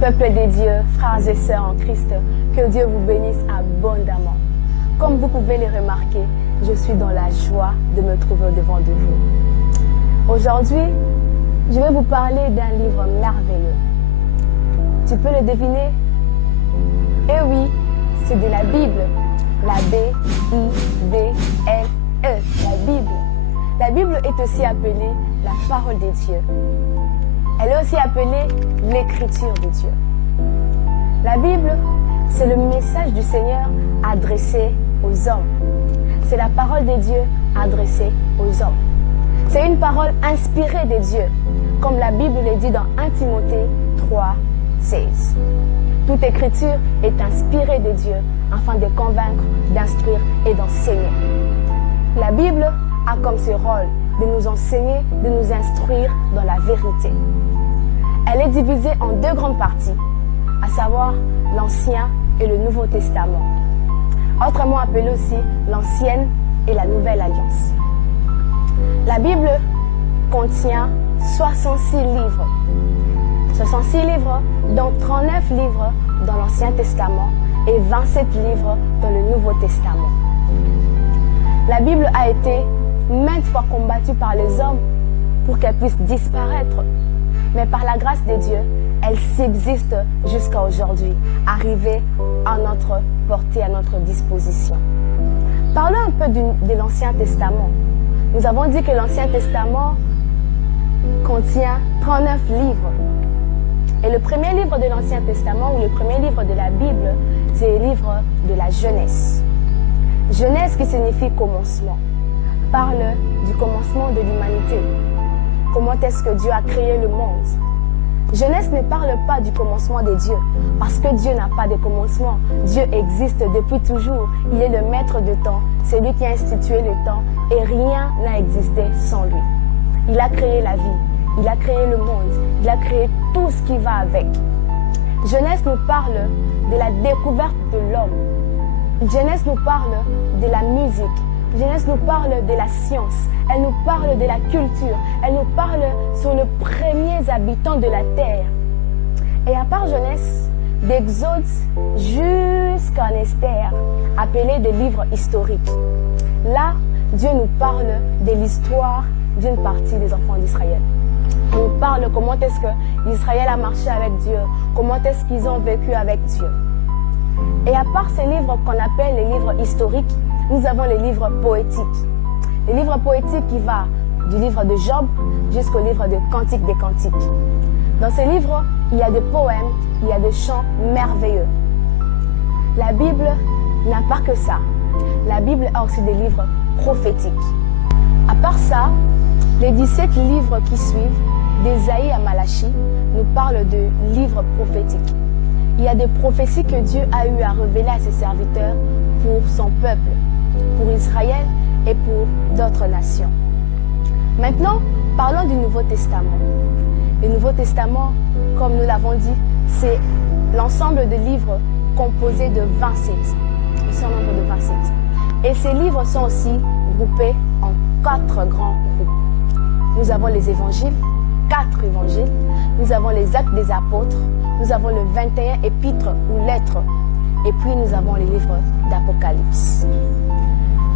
Peuple des dieux, frères et sœurs en Christ, que Dieu vous bénisse abondamment. Comme vous pouvez le remarquer, je suis dans la joie de me trouver au-devant de vous. Aujourd'hui, je vais vous parler d'un livre merveilleux. Tu peux le deviner? Eh oui, c'est de la Bible. La B-I-B-L-E, la Bible. La Bible est aussi appelée la parole de Dieu. Elle est aussi appelée l'écriture de Dieu. La Bible, c'est le message du Seigneur adressé aux hommes. C'est la parole de Dieu adressée aux hommes. C'est une parole inspirée de Dieu, comme la Bible le dit dans 1 Timothée 3, 16. Toute écriture est inspirée de Dieu afin de convaincre, d'instruire et d'enseigner. La Bible a comme ce rôle de nous enseigner, de nous instruire dans la vérité. Elle est divisée en deux grandes parties, à savoir l'Ancien et le Nouveau Testament, autrement appelé aussi l'Ancienne et la Nouvelle Alliance. La Bible contient 66 livres. 66 livres, dont 39 livres dans l'Ancien Testament et 27 livres dans le Nouveau Testament. La Bible a été maintes fois combattue par les hommes pour qu'elle puisse disparaître. Mais par la grâce de Dieu, elle subsiste jusqu'à aujourd'hui, arrivée à notre portée, à notre disposition. Parlons un peu de l'Ancien Testament. Nous avons dit que l'Ancien Testament contient 39 livres. Et le premier livre de l'Ancien Testament, ou le premier livre de la Bible, c'est le livre de la Genèse. Genèse qui signifie commencement, parle du commencement de l'humanité. Comment est-ce que Dieu a créé le monde? Genèse ne parle pas du commencement de Dieu, parce que Dieu n'a pas de commencement. Dieu existe depuis toujours. Il est le maître de temps. C'est lui qui a institué le temps et rien n'a existé sans lui. Il a créé la vie, il a créé le monde, il a créé tout ce qui va avec. Genèse nous parle de la découverte de l'homme. Genèse nous parle de la musique. Genèse nous parle de la science, elle nous parle de la culture, elle nous parle sur les premiers habitants de la terre. Et à part Genèse, d'Exode jusqu'à Esther, appelés des livres historiques. Là, Dieu nous parle de l'histoire d'une partie des enfants d'Israël. Il nous parle comment est-ce que Israël a marché avec Dieu, comment est-ce qu'ils ont vécu avec Dieu. Et à part ces livres qu'on appelle les livres historiques, nous avons les livres poétiques. Les livres poétiques qui vont du livre de Job jusqu'au livre de Cantiques des Cantiques. Dans ces livres, il y a des poèmes, il y a des chants merveilleux. La Bible n'a pas que ça. La Bible a aussi des livres prophétiques. À part ça, les 17 livres qui suivent, d'Ésaïe à Malachie, nous parlent de livres prophétiques. Il y a des prophéties que Dieu a eu à révéler à ses serviteurs pour son peuple, pour Israël et pour d'autres nations. Maintenant, parlons du Nouveau Testament. Le Nouveau Testament, comme nous l'avons dit, c'est l'ensemble de livres composés de 27. Ils sont au nombre de 27. Et ces livres sont aussi groupés en 4 grands groupes. Nous avons les évangiles, 4 évangiles. Nous avons les actes des apôtres. Nous avons le 21 épîtres ou lettres. Et puis nous avons les livres d'Apocalypse.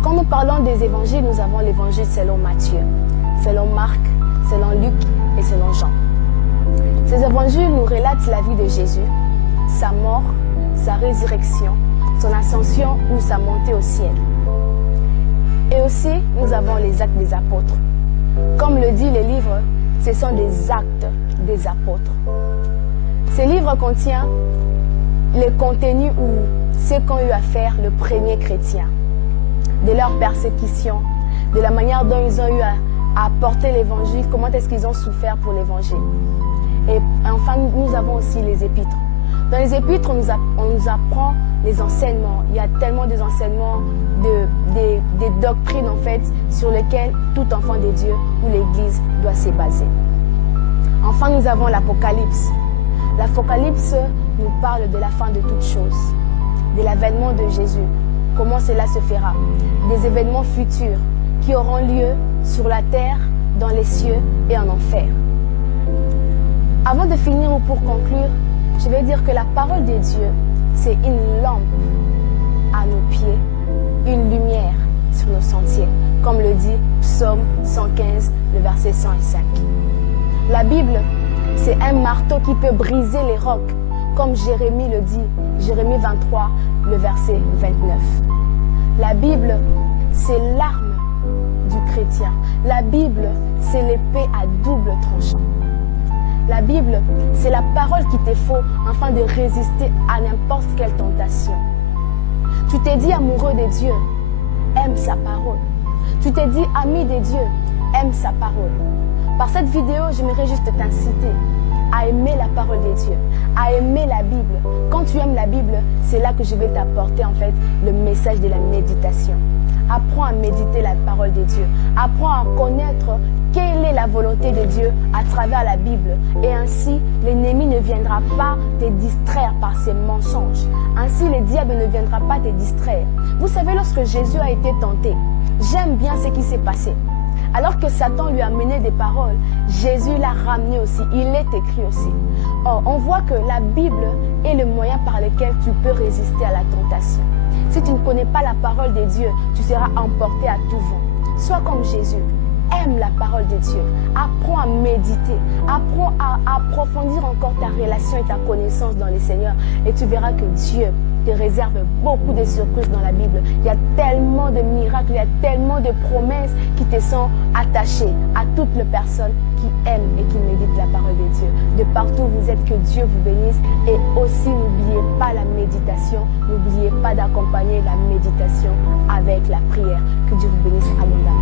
Quand nous parlons des évangiles, nous avons l'évangile selon Matthieu, selon Marc, selon Luc et selon Jean. Ces évangiles nous relatent la vie de Jésus, sa mort, sa résurrection, son ascension ou sa montée au ciel. Et aussi, nous avons les actes des apôtres. Comme le dit le livre, ce sont des actes des apôtres. Ces livres contiennent les contenus ou ce qu'ont eu à faire le premier chrétien, de leur persécution, de la manière dont ils ont eu à porter l'évangile, comment est-ce qu'ils ont souffert pour l'évangile. Et enfin, nous avons aussi les épîtres. Dans les épîtres, on nous apprend les enseignements. Il y a tellement des enseignements, des doctrines en fait, sur lesquelles tout enfant de Dieu ou l'Église doit se baser. Enfin, nous avons l'Apocalypse. L'Apocalypse nous parle de la fin de toutes choses, de l'avènement de Jésus, comment cela se fera, des événements futurs qui auront lieu sur la terre, dans les cieux et en enfer. Avant de finir ou pour conclure, je vais dire que la parole de Dieu, c'est une lampe à nos pieds, une lumière sur nos sentiers, comme le dit Psaume 115, le verset 105. La Bible, c'est un marteau qui peut briser les rocs, comme Jérémie le dit, Jérémie 23, le verset 29. La Bible, c'est l'arme du chrétien. La Bible, c'est l'épée à double tranchant. La Bible, c'est la parole qu'il te faut afin de résister à n'importe quelle tentation. Tu t'es dit amoureux de Dieu, aime sa parole. Tu t'es dit ami de Dieu, aime sa parole. Par cette vidéo, j'aimerais juste t'inciter à aimer la parole de Dieu, à aimer la Bible. Quand tu aimes la Bible, c'est là que je vais t'apporter en fait le message de la méditation. Apprends à méditer la parole de Dieu. Apprends à connaître quelle est la volonté de Dieu à travers la Bible. Et ainsi, l'ennemi ne viendra pas te distraire par ses mensonges. Ainsi, le diable ne viendra pas te distraire. Vous savez, lorsque Jésus a été tenté, j'aime bien ce qui s'est passé. Alors que Satan lui a mené des paroles, Jésus l'a ramené aussi. Il est écrit aussi. Or, on voit que la Bible est le moyen par lequel tu peux résister à la tentation. Si tu ne connais pas la parole de Dieu, tu seras emporté à tout vent. Sois comme Jésus. Aime la parole de Dieu. Apprends à méditer. Apprends à approfondir encore ta relation et ta connaissance dans le Seigneur. Et tu verras que Dieu te réserve beaucoup de surprises dans la Bible. Il y a tellement de miracles, il y a tellement de promesses qui te sont attachées à toutes les personnes qui aiment et qui méditent la parole de Dieu. De partout où vous êtes, que Dieu vous bénisse. Et aussi, n'oubliez pas la méditation. N'oubliez pas d'accompagner la méditation avec la prière. Que Dieu vous bénisse abondamment.